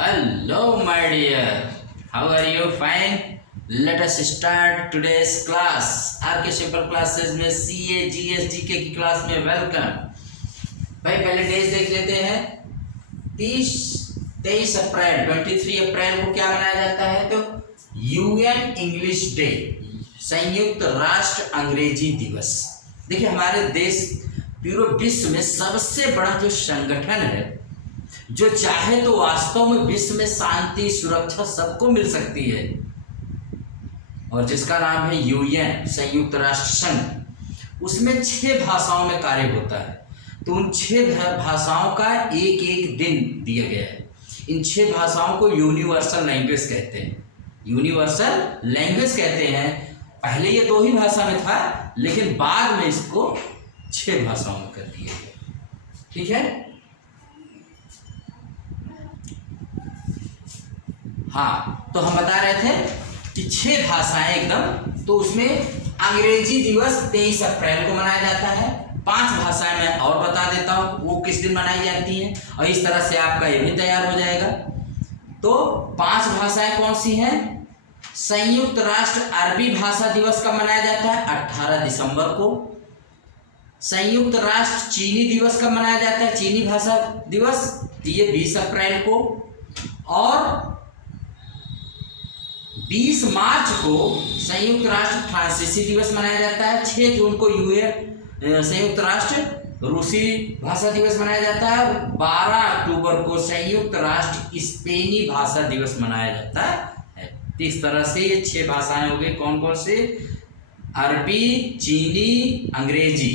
Hello, my dear. How are you? Fine. Let us start today's class. आपके simple classes में CA, GS, GK की class में welcome. भाई पहले days देख लेते हैं। 23 अप्रैल 23 अप्रैल को क्या मनाया जाता है? तो UN इंग्लिश डे, संयुक्त राष्ट्र अंग्रेजी दिवस। देखिए हमारे देश पूरे विश्व में सबसे बड़ा जो संगठन है, जो चाहे तो वास्तव में विश्व में शांति सुरक्षा सबको मिल सकती है, और जिसका नाम है यूएन, संयुक्त राष्ट्र संघ। उसमें 6 भाषाओं में कार्य होता है। तो उन 6 भाषाओं का एक एक दिन दिया गया है। इन 6 भाषाओं को यूनिवर्सल लैंग्वेज कहते हैं। यूनिवर्सल लैंग्वेज कहते हैं। पहले ये 2 ही भाषा में था, लेकिन बाद में इसको 6 भाषाओं में कर दिया गया। ठीक है। हाँ, तो हम बता रहे थे कि 6 भाषाएं एकदम। तो उसमें अंग्रेजी दिवस 23 अप्रैल को मनाया जाता है। 5 भाषाएं मैं और बता देता हूँ वो किस दिन मनाई जाती हैं, और इस तरह से आपका ये भी तैयार हो जाएगा। तो 5 भाषाएं कौन सी हैं? संयुक्त राष्ट्र अरबी भाषा दिवस कब मनाया जाता है? 18 दिसंबर को। संयुक्त राष्ट्र चीनी दिवस कब मनाया जाता है? चीनी भाषा दिवस, ये 20 अप्रैल को। और 20 मार्च को संयुक्त राष्ट्र फ्रांसीसी दिवस मनाया जाता है। 6 जून को संयुक्त राष्ट्र रूसी भाषा दिवस मनाया जाता है। 12 अक्टूबर को संयुक्त राष्ट्र स्पेनी भाषा दिवस मनाया जाता है। इस तरह से ये 6 भाषाएं हो गई। कौन कौन से? अरबी, चीनी, अंग्रेजी,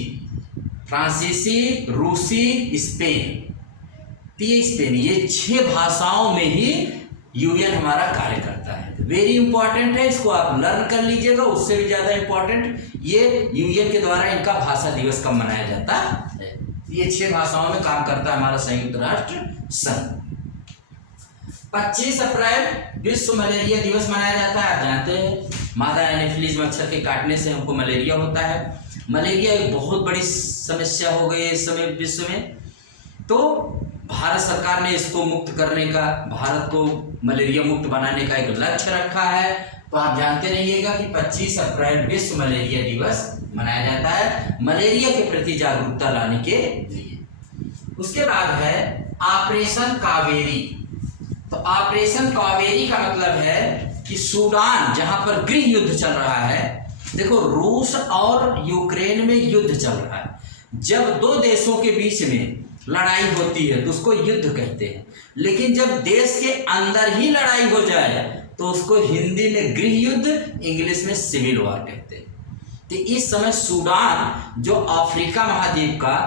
फ्रांसीसी, रूसी, स्पेन। स्पेनी, ये 6 भाषाओं में ही यूएन हमारा कार्य करता है। वेरी इंपॉर्टेंट है, इसको आप लर्न कर लीजिएगा। उससे भी ज्यादा इंपॉर्टेंट, ये यूएन के द्वारा इनका भाषा दिवस कब मनाया जाता है। ये 6 भाषाओं में काम करता है हमारा संयुक्त राष्ट्र संघ। 25 अप्रैल विश्व मलेरिया दिवस मनाया जाता है। आप जानते हैं मादा एनोफिलीज मच्छर के काटने से हमको मलेरिया होता है। मलेरिया एक बहुत बड़ी समस्या हो गई है इस समय विश्व में। तो भारत सरकार ने इसको मुक्त करने का, भारत को मलेरिया मुक्त बनाने का एक लक्ष्य रखा है। तो आप जानते रहिएगा कि 25 अप्रैल विश्व मलेरिया दिवस मनाया जाता है, मलेरिया के प्रति जागरूकता लाने के लिए। उसके बाद है ऑपरेशन कावेरी। तो ऑपरेशन कावेरी का मतलब है कि सूडान, जहां पर गृह युद्ध चल रहा है। देखो, रूस और यूक्रेन में युद्ध चल रहा है। जब 2 देशों के बीच में लड़ाई होती है तो उसको युद्ध कहते हैं, लेकिन जब देश के अंदर ही लड़ाई हो जाए तो उसको हिंदी में गृह युद्ध, इंग्लिश में सिविल वॉर कहते हैं। तो इस समय सूडान, जो अफ्रीका महाद्वीप का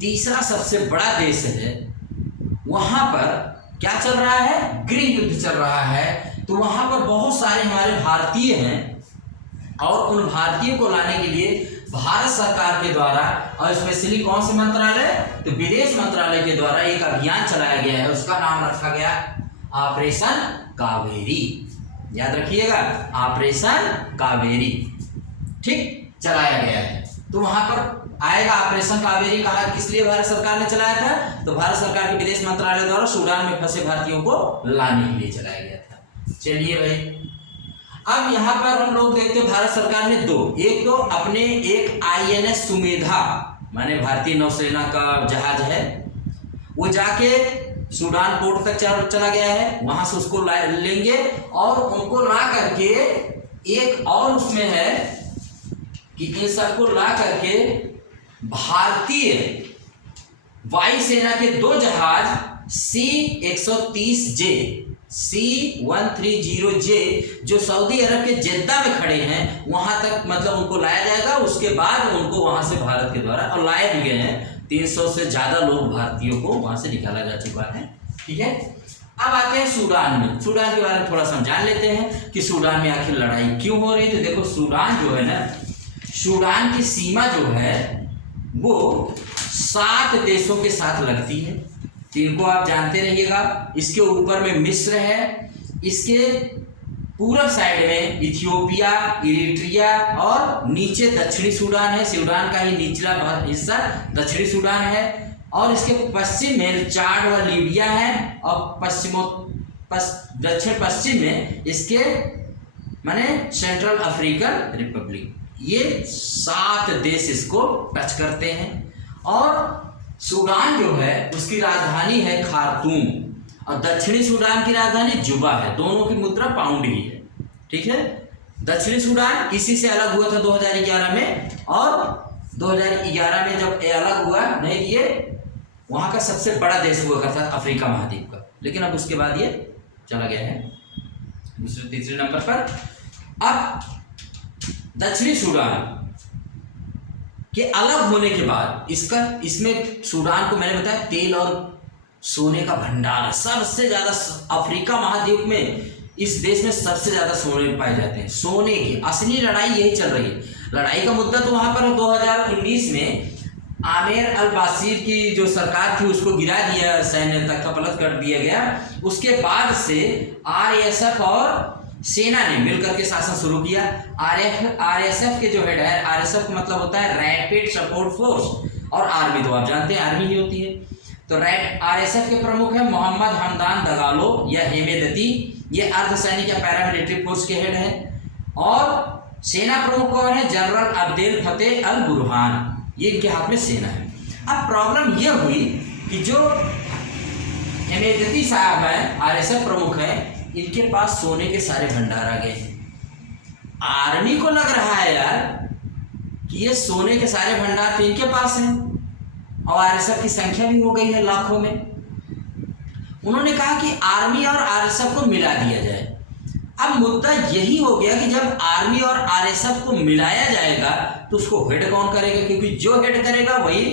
तीसरा सबसे बड़ा देश है, वहां पर क्या चल रहा है? गृह युद्ध चल रहा है। तो वहां पर बहुत सारे हमारे भारतीय हैं, और उन भारतीयों को लाने के लिए भारत सरकार के द्वारा, और स्पेशली कौन से मंत्रालय? तो विदेश मंत्रालय के द्वारा एक अभियान चलाया गया है। उसका नाम रखा गया ऑपरेशन कावेरी। याद रखिएगा, ऑपरेशन कावेरी, ठीक, चलाया गया है। तो वहां पर आएगा ऑपरेशन कावेरी। कहा किस लिए भारत सरकार ने चलाया था? तो भारत सरकार के विदेश मंत्रालय द्वारा सूडान में फंसे भारतीयों को लाने के लिए चलाया गया था। चलिए भाई, अब यहाँ पर हम लोग देखते हैं भारत सरकार ने 2, एक तो अपने एक INS सुमेधा, माने भारतीय नौसेना का जहाज है, वो जाके सूडान पोर्ट तक चला गया है। वहां से उसको लेंगे और उनको ला करके, एक और उसमें है कि इन सबको ला करके भारतीय वायुसेना के 2 जहाज C-130J, C-130J जो सऊदी अरब के जेद्दा में खड़े हैं, वहां तक मतलब उनको लाया जाएगा। उसके बाद उनको वहां से भारत के द्वारा, और लाए भी गए हैं, 300 से ज्यादा लोग भारतीयों को वहां से निकाला जा चुका है। ठीक है। अब आते हैं सूडान में। सूडान के बारे में थोड़ा सा जान लेते हैं कि सूडान में आखिर लड़ाई क्यों हो रही है। तो देखो, सूडान जो है ना, सूडान की सीमा जो है वो 7 देशों के साथ लगती है। तो इनको आप जानते रहिएगा। इसके ऊपर में मिस्र है, इसके पूर्व साइड में इथियोपिया, इरिट्रिया, और नीचे दक्षिणी सूडान है। सूडान का ही निचला हिस्सा दक्षिणी सूडान है। और इसके पश्चिम में चाड व लीबिया है, और दक्षिण पश्चिम में इसके माने सेंट्रल अफ्रीकन रिपब्लिक, ये 7 देश इसको टच करते हैं। और सूडान जो है उसकी राजधानी है खार्तूम और दक्षिणी सूडान की राजधानी जुबा है। दोनों की मुद्रा पाउंड ही है, ठीक है। दक्षिणी सूडान इसी से अलग हुआ था 2011 में, और 2011 में जब ये अलग हुआ, नहीं ये वहाँ का सबसे बड़ा देश हुआ करता था अफ्रीका महाद्वीप का, लेकिन अब उसके बाद ये चला गया है दूसरे तीसरे नंबर पर। अब दक्षिणी सूडान के अलग होने के बाद इसमें सूडान को मैंने बताया तेल और सोने का भंडार है, सबसे ज्यादा अफ्रीका महाद्वीप में इस देश में सबसे ज्यादा सोने पाए जाते हैं। सोने की असली लड़ाई यही चल रही है। लड़ाई का मुद्दा तो वहां पर 2019 में आमिर अल बासिर की जो सरकार थी उसको गिरा दिया, सैन्य तख्ता पलट कर दिया गया। उसके बाद से आरएसएफ और सेना ने मिलकर के शासन शुरू किया। आरएसएफ के जो हेड है, आरएसएफ मतलब होता है रैपिड सपोर्ट फोर्स, और आर्मी तो आप जानते हैं आर्मी ही होती है। तो आरएसएफ के प्रमुख है मोहम्मद हमदान दगालो या हेमेदती, ये अर्धसैनिक या पैरामिलिट्री फोर्स के हेड है। और सेना प्रमुख कौन है? जनरल अब्देल फतेह अल बुरहान, ये इनके हाथ में सेना है। अब प्रॉब्लम ये हुई कि जो हेमेदती साहब है, आरएसएफ प्रमुख है, इनके पास सोने के सारे भंडार आ गए हैं। आर्मी को लग रहा है यार कि ये सोने के सारे भंडार तो इनके पास हैं, और आरएसएफ की संख्या भी हो गई है लाखों में। उन्होंने कहा कि आर्मी और आरएसएफ को मिला दिया जाए। अब मुद्दा यही हो गया कि जब आर्मी और आरएसएफ को मिलाया जाएगा तो उसको हेड कौन करेगा? क्योंकि जो हेड करेगा वही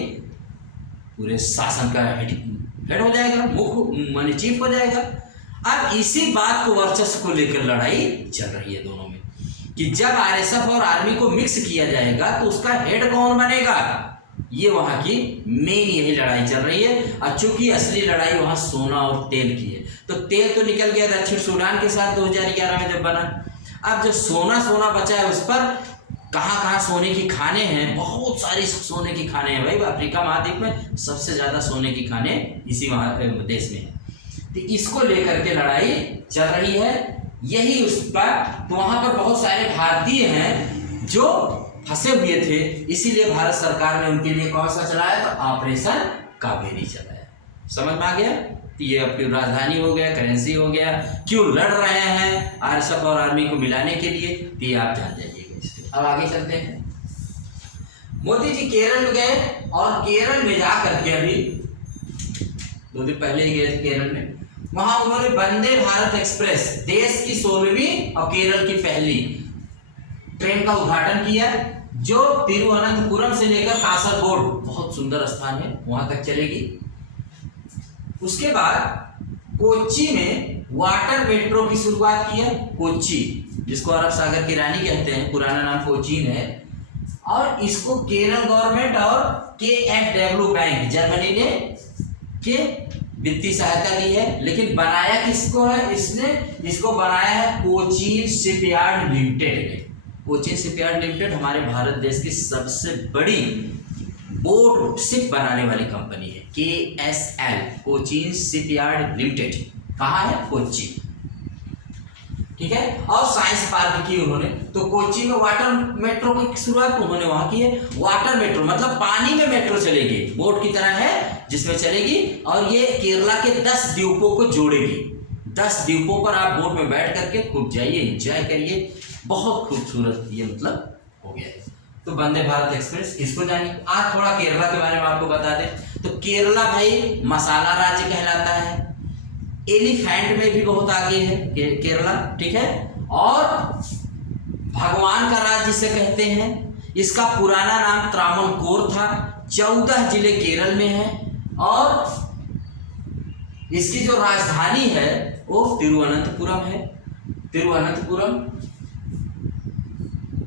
पूरे शासन का हेड हो जाएगा, मुख्य माने चीफ हो जाएगा। अब इसी बात को वर्चस्व को लेकर लड़ाई चल रही है दोनों में कि जब आरएसएफ और आर्मी को मिक्स किया जाएगा तो उसका हेड कौन बनेगा। ये वहां की मेन यही लड़ाई चल रही है। और चूंकि असली लड़ाई वहां सोना और तेल की है, तो तेल तो निकल गया दक्षिण सूडान के साथ 2011 में जब बना। अब जो सोना बचा है उस पर कहाँ सोने की खाने हैं, बहुत सारी सोने की खाने हैं भाई। अफ्रीका महाद्वीप में सबसे ज्यादा सोने की खाने इसी देश में है। तो इसको लेकर के लड़ाई चल रही है, यही उस पर। तो वहां पर बहुत सारे भारतीय हैं जो फंसे हुए थे, इसीलिए भारत सरकार ने उनके लिए कौन सा चलाया? तो ऑपरेशन कावेरी चलाया। समझ में आ गया? तो ये आपकी राजधानी हो गया, करेंसी हो गया, क्यों लड़ रहे हैं आरएसएफ और आर्मी को मिलाने के लिए, तो ये आप जान जाइएगा। अब आगे चलते हैं। मोदी जी केरल में गए और केरल में जा करके अभी 2 दिन पहले ही गए थे केरल में। वहां उन्होंने वंदे भारत एक्सप्रेस, देश की 16वीं और केरल की पहली ट्रेन का उद्घाटन किया, जो तिरुवनंतपुरम से लेकर कासरगोड, बहुत सुंदर स्थान है, वहां तक चलेगी। उसके बाद कोच्चि में वाटर मेट्रो की शुरुआत की है। कोच्चि, जिसको अरब सागर की रानी कहते हैं, पुराना नाम कोचीन है। और इसको केरल गवर्नमेंट और KfW बैंक जर्मनी ने के वित्तीय सहायता दी है। लेकिन बनाया किसको है? इसको बनाया है कोचीन शिपयार्ड लिमिटेड ने। कोचीन शिपयार्ड लिमिटेड हमारे भारत देश की सबसे बड़ी बोट शिप बनाने वाली कंपनी है, KSL, कोचीन शिपयार्ड लिमिटेड। कहाँ है? कोच्चि, ठीक है। और साइंस पार्क की उन्होंने, तो कोच्चि में वाटर मेट्रो की शुरुआत उन्होंने वहां की है। वाटर मेट्रो मतलब पानी में मेट्रो चलेगी, बोट की तरह है जिसमें चलेगी, और ये केरला के 10 द्वीपों को जोड़ेगी। 10 द्वीपों पर आप बोट में बैठ करके खूब जाइए, एंजॉय करिए, बहुत खूबसूरत ये मतलब हो गया है। तो वंदे भारत एक्सप्रेस, इसको जानिए। आज थोड़ा केरला के बारे में आपको बता दें तो केरला भाई मसाला राज्य कहलाता है, एलिफेंट में भी बहुत आगे है केरला, ठीक है। और भगवान का राज्य जिसे कहते हैं, इसका पुराना नाम त्रावणकोर था। 14 जिले केरल में हैं, और इसकी जो राजधानी है वो तिरुवनंतपुरम है। तिरुवनंतपुरम,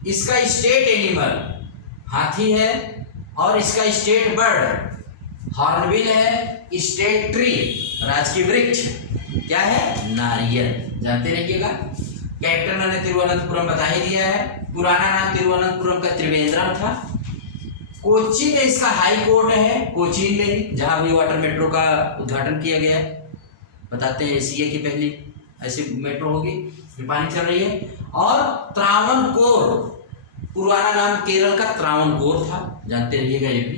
इसका स्टेट एनिमल हाथी है, और इसका स्टेट बर्ड हॉर्नबिल है। स्टेट ट्री, राज की वृक्ष क्या है? नारियल। जानते रहिएगा। कैप्टन मैंने तिरुवनंतपुरम बता ही दिया है। पुराना नाम तिरुवनंतपुरम का त्रिवेंद्रम था। कोच्चि में इसका हाई कोर्ट है, कोचीन में, जहां भी वाटर मेट्रो का उद्घाटन किया गया है। बताते हैं एशिया की पहली ऐसी मेट्रो होगी, फिर पानी चल रही है। और त्रावणकोर, पुराना नाम केरल का त्रावणकोर था, जानते रहिएगा ये भी।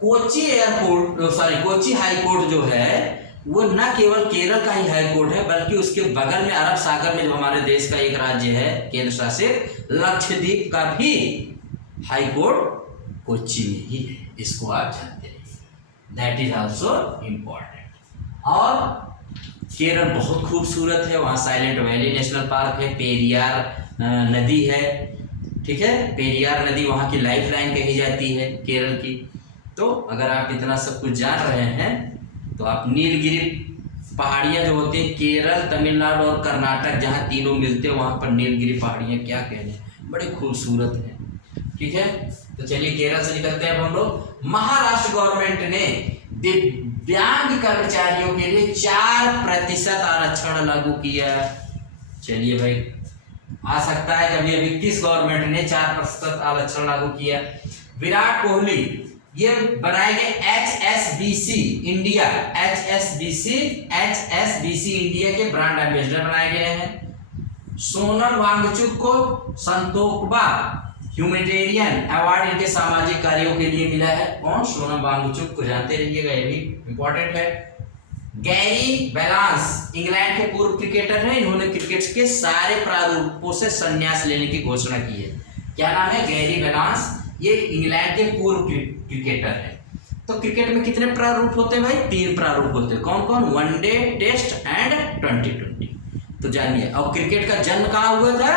Kochi airport Kochi high court जो है वो न केवल केरल का ही हाई कोर्ट है, बल्कि उसके बगल में अरब सागर में जो हमारे देश का एक राज्य है केंद्र शासित लक्षद्वीप का भी हाई कोर्ट कोच्चि में ही है। इसको आप जानते रहिए, दैट इज आल्सो इम्पोर्टेंट। और केरल बहुत खूबसूरत है, वहाँ साइलेंट वैली नेशनल पार्क है, पेरियार नदी है, ठीक है, पेरियार नदी वहाँ की लाइफ लाइन कही जाती है केरल की। तो अगर आप इतना सब कुछ जान रहे हैं तो आप नीलगिरी पहाड़ियाँ जो होती हैं केरल, तमिलनाडु और कर्नाटक जहाँ तीनों मिलते हैं वहाँ पर नीलगिरी पहाड़ियाँ क्या कहने, बड़े खूबसूरत हैं, ठीक है। तो चलिए केरल से निकलते हैं अब हम लोग। महाराष्ट्र गवर्नमेंट ने दिव्यांग कर्मचारियों के लिए 4% आरक्षण लागू किया। चलिए भाई, आ सकता है कभी अभी किस गवर्नमेंट ने 4% आरक्षण लागू किया। विराट कोहली ये बनाए गए HSBC इंडिया, HSBC इंडिया के ब्रांड एम्बेसडर बनाए गए हैं। सोनम वांगचुक को संतोकबा ह्यूमैनिटेरियन अवार्ड इनके सामाजिक कार्यों के लिए मिला है। कौन? सोनम वांगचुक को जानते रहिएगा, ये भी इंपॉर्टेंट है। गैरी बेलांस इंग्लैंड के पूर्व क्रिकेटर हैं, इन्होंने क्रिकेट के सारे प्रारूपों से संन्यास लेने की घोषणा की है। क्या नाम है? गैरी बेलांस, ये इंग्लैंड के पूर्व क्रिकेटर हैं। तो क्रिकेट में कितने प्रारूप होते हैं भाई? 3 प्रारूप होते हैं। कौन कौन? One day, test and T20। तो जानिए, अब क्रिकेट का जन्म कहाँ हुआ था?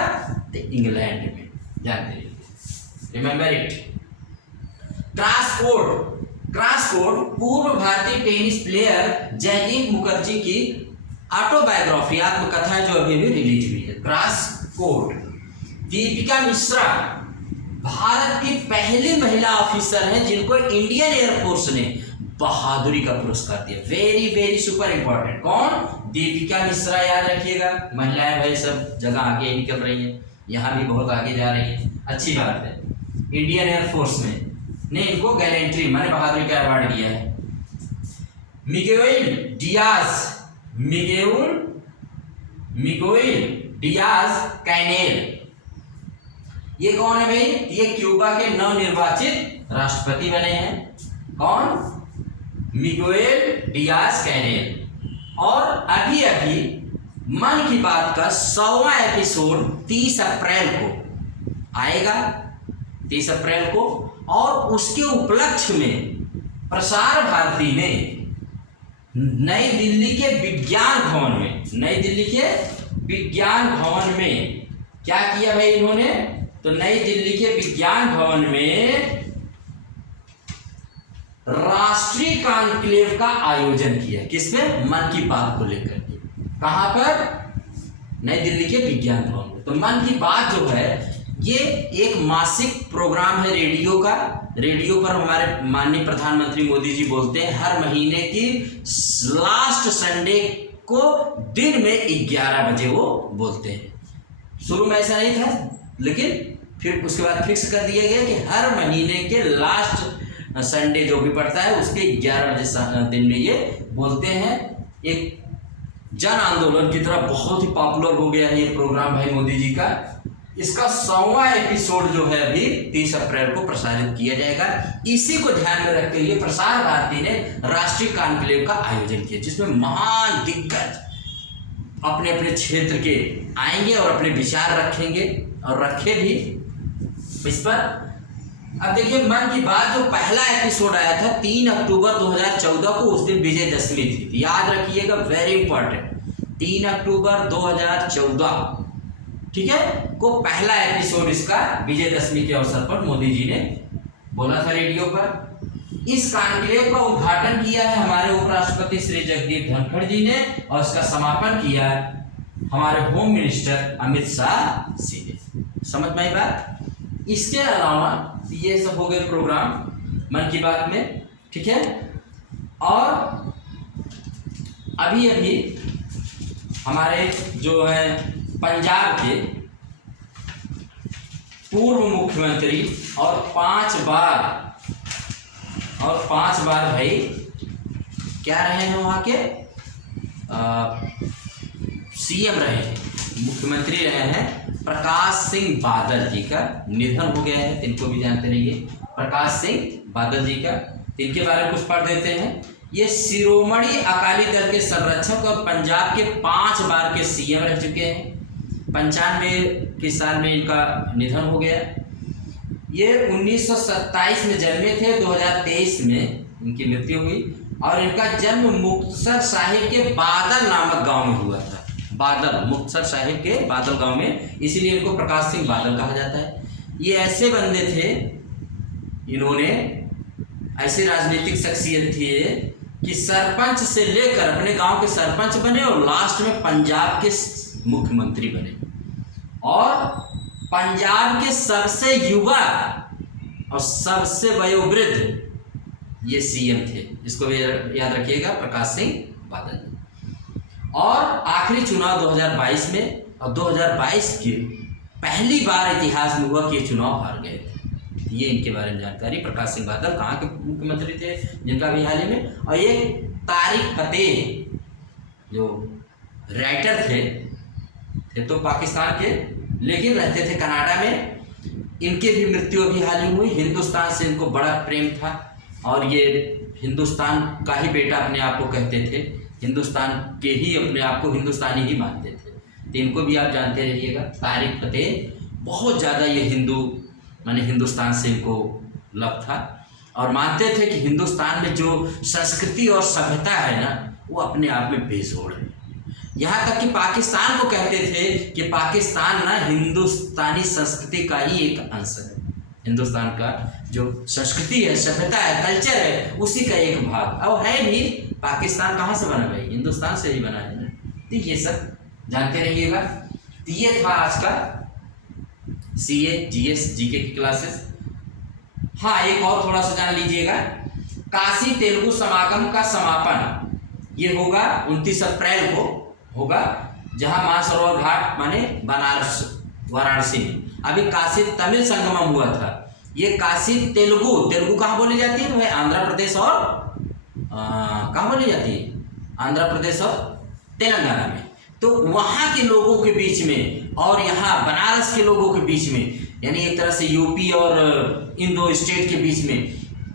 तो इंग्लैंड में, जानते रहिए, रिमेंबर इट। क्रॉस कोर्ट पूर्व भारतीय टेनिस प्लेयर जयदीप मुखर्जी की ऑटोबायोग्राफी, आत्मकथा है, जो अभी भी रिलीज हुई है। Cross court. दीपिका मिश्रा भारत की पहली महिला ऑफिसर हैं जिनको इंडियन एयरफोर्स ने बहादुरी का पुरस्कार दिया। Very very super important. कौन? दीपिका मिश्रा, याद रखिएगा। महिलाएं भाई सब जगह आगे निकल रही हैं, यहाँ भी बहुत आगे जा रही हैं, अच्छी बात है। इंडियन एयरफोर्स ने इनको गैलेंट्री माने बहादुरी का अवार्ड दिया है। मिगुएल डियाज कैनेल, ये कौन है भाई? ये क्यूबा के नवनिर्वाचित राष्ट्रपति बने हैं। कौन? Miguel Diaz Canel. और अभी अभी मन की बात का 100वां एपिसोड 30 अप्रैल को आएगा, 30 अप्रैल को। और उसके उपलक्ष्य में प्रसार भारती ने नई दिल्ली के विज्ञान भवन में क्या किया भाई इन्होंने? तो नई दिल्ली के विज्ञान भवन में राष्ट्रीय कॉन्क्लेव का आयोजन किया। किस पे? मन की बात को लेकर के। कहां पर? नई दिल्ली के विज्ञान भवन में। तो मन की बात जो है ये एक मासिक प्रोग्राम है रेडियो का। रेडियो पर हमारे माननीय प्रधानमंत्री मोदी जी बोलते हैं हर महीने की लास्ट संडे को दिन में 11 बजे वो बोलते हैं। शुरू में ऐसा नहीं था, लेकिन फिर उसके बाद फिक्स कर दिया गया कि हर महीने के लास्ट संडे जो भी पड़ता है उसके 11 बजे दिन में ये बोलते हैं। एक जन आंदोलन की तरह बहुत ही पॉपुलर हो गया है ये प्रोग्राम भाई मोदी जी का। इसका 100वां एपिसोड जो है अभी 30 अप्रैल को प्रसारित किया जाएगा। इसी को ध्यान में रखते हुए प्रसार भारती ने राष्ट्रीय कॉन्क्लेव का आयोजन किया, जिसमें महान दिग्गज अपने अपने क्षेत्र के आएंगे और अपने विचार रखेंगे और रखे भी इस पर। अब देखिए, मन की बात जो पहला एपिसोड आया था 3 अक्टूबर 2014 को, उस दिन विजयदशमी थी। याद रखिएगा, वेरी इंपॉर्टेंट। 3 अक्टूबर 2014, ठीक है, को पहला एपिसोड इसका विजयदशमी के अवसर पर मोदी जी ने बोला था रेडियो पर। इस कॉन्क्लेव का उद्घाटन किया है हमारे उपराष्ट्रपति श्री जगदीप धनखड़ जी ने, और इसका समापन किया हमारे होम मिनिस्टर अमित शाह जी ने। समझ में आई बात? इसके अलावा ये सब हो गए प्रोग्राम मन की बात में, ठीक है। और अभी अभी हमारे जो है पंजाब के पूर्व मुख्यमंत्री और 5 बार भाई क्या रहे हैं वहाँ के सीएम रहे हैं, मुख्यमंत्री रहे हैं प्रकाश सिंह बादल जी का निधन हो गया है। इनको भी जानते रहिए, प्रकाश सिंह बादल जी का। इनके बारे में कुछ पढ़ देते हैं। ये शिरोमणि अकाली दल के संरक्षक और पंजाब के 5 बार के सीएम रह चुके हैं। 95 के साल में इनका निधन हो गया। ये 1927 में जन्मे थे, 2023 में इनकी मृत्यु हुई। और इनका जन्म मुक्तसर साहिब के बादल नामक गांव में हुआ था। बादल, मुक्तसर साहिब के बादल गांव में, इसीलिए इनको प्रकाश सिंह बादल कहा जाता है। ये ऐसे बंदे थे, इन्होंने ऐसी राजनीतिक शख्सियत थी कि सरपंच से लेकर अपने गांव के सरपंच बने और लास्ट में पंजाब के मुख्यमंत्री बने। और पंजाब के सबसे युवा और सबसे वयोवृद्ध ये सीएम थे। इसको भी याद रखिएगा, प्रकाश सिंह बादल। और आखिरी चुनाव 2022 में, और 2022 के पहली बार इतिहास में हुआ कि ये चुनाव हार गए थे। ये इनके बारे में जानकारी। प्रकाश सिंह बादल कहाँ के मुख्यमंत्री थे, जिनका भी हाल ही में। और ये तारिक फतेह जो राइटर थे तो पाकिस्तान के, लेकिन रहते थे कनाडा में। इनके भी मृत्यु अभी हाल ही हुई। हिंदुस्तान से इनको बड़ा प्रेम था और ये हिंदुस्तान का ही बेटा अपने आप को कहते थे। हिंदुस्तान के ही अपने आप को हिंदुस्तानी ही मानते थे। तो इनको भी आप जानते रहिएगा। तारिक फतेह बहुत ज़्यादा ये हिंदू माने हिंदुस्तान से इनको लव था और मानते थे कि हिंदुस्तान में जो संस्कृति और सभ्यता है ना, वो अपने आप में बेजोड़ है। यहाँ तक कि पाकिस्तान को कहते थे कि पाकिस्तान ना हिंदुस्तानी संस्कृति का ही एक अंश है। हिंदुस्तान का जो संस्कृति है, सभ्यता है, कल्चर है, उसी का एक भाग। अब है भी, पाकिस्तान कहाँ से बना भाई? हिंदुस्तान से ही बना है ना। तो ये सब जानते रहिएगा। तो ये था आज का CA GS GK की क्लासेस। हाँ, एक और थोड़ा सा जान लीजिएगा। काशी तेलुगु समागम का समापन ये होगा 29 अप्रैल को होगा, जहाँ मानसरोवर घाट माने बनारस वाराणसी में। अभी काशी तमिल संगमम हुआ था। ये काशी तेलुगु कहाँ बोली जाती है? तो है आंध्र प्रदेश और कहाँ बोली जाती है? आंध्र प्रदेश और तेलंगाना में। तो वहाँ के लोगों के बीच में और यहाँ बनारस के लोगों के बीच में, यानी एक तरह से यूपी और इन दो स्टेट के बीच में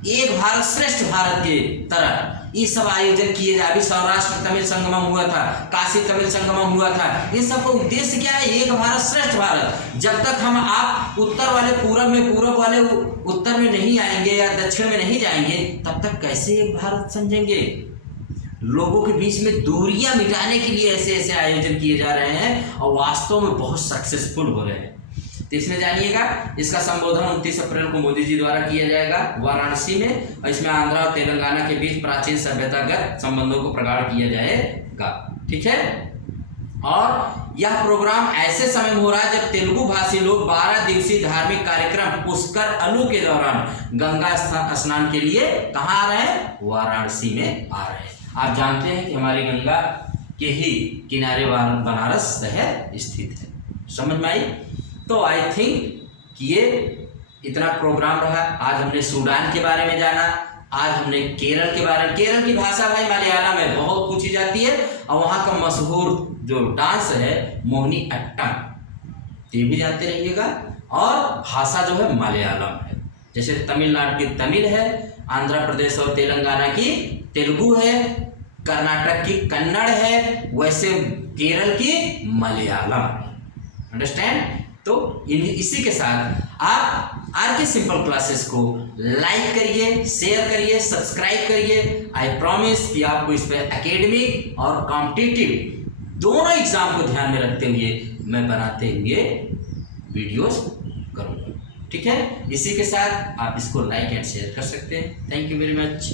एक भारत श्रेष्ठ भारत के तरह ये सब आयोजन किए जाए। अभी सौराष्ट्र तमिल संगमम हुआ था, काशी तमिल संगमम हुआ था। इन सब का उद्देश्य क्या है? एक भारत श्रेष्ठ भारत। जब तक हम आप उत्तर वाले पूरब में, पूरब वाले उत्तर में नहीं आएंगे या दक्षिण में नहीं जाएंगे, तब तक कैसे एक भारत समझेंगे? लोगों के बीच में दूरियां मिटाने के लिए ऐसे ऐसे आयोजन किए जा रहे हैं और वास्तव में बहुत सक्सेसफुल हो रहे हैं। तो इसमें जानिएगा, इसका संबोधन 29 अप्रैल को मोदी जी द्वारा किया जाएगा वाराणसी में, और इसमें आंध्र और तेलंगाना के बीच प्राचीन सभ्यतागत संबंधों को प्रगाढ़ किया जाएगा। ठीक है। और यह प्रोग्राम ऐसे समय में हो रहा है जब तेलुगु भाषी लोग 12 दिवसीय धार्मिक कार्यक्रम पुष्कर अलू के दौरान गंगा स्नान के लिए कहाँ आ रहे हैं? वाराणसी में आ रहे हैं। आप जानते हैं कि हमारी गंगा के ही किनारे बनारस शहर स्थित है। समझ में आई? तो आई थिंक कि ये इतना प्रोग्राम रहा। आज हमने सूडान के बारे में जाना, आज हमने केरल के बारे में। केरल की भाषा भाई मलयालम में बहुत पूछी जाती है और वहाँ का मशहूर जो डांस है मोहिनी अट्टम, ये भी जानते रहिएगा। और भाषा जो है मलयालम है। जैसे तमिलनाडु की तमिल है, आंध्र प्रदेश और तेलंगाना की तेलुगु है, कर्नाटक की कन्नड़ है, वैसे केरल की मलयालम है। अंडरस्टैंड? तो इसी के साथ आप RK सिंपल क्लासेस को लाइक करिए, शेयर करिए, सब्सक्राइब करिए। आई प्रॉमिस कि आपको इस पर एकेडमिक और कॉम्पिटिटिव दोनों एग्जाम को ध्यान में रखते हुए मैं बनाते हुए वीडियोस करूँगा। ठीक है। इसी के साथ आप इसको लाइक एंड शेयर कर सकते हैं। Thank you very much.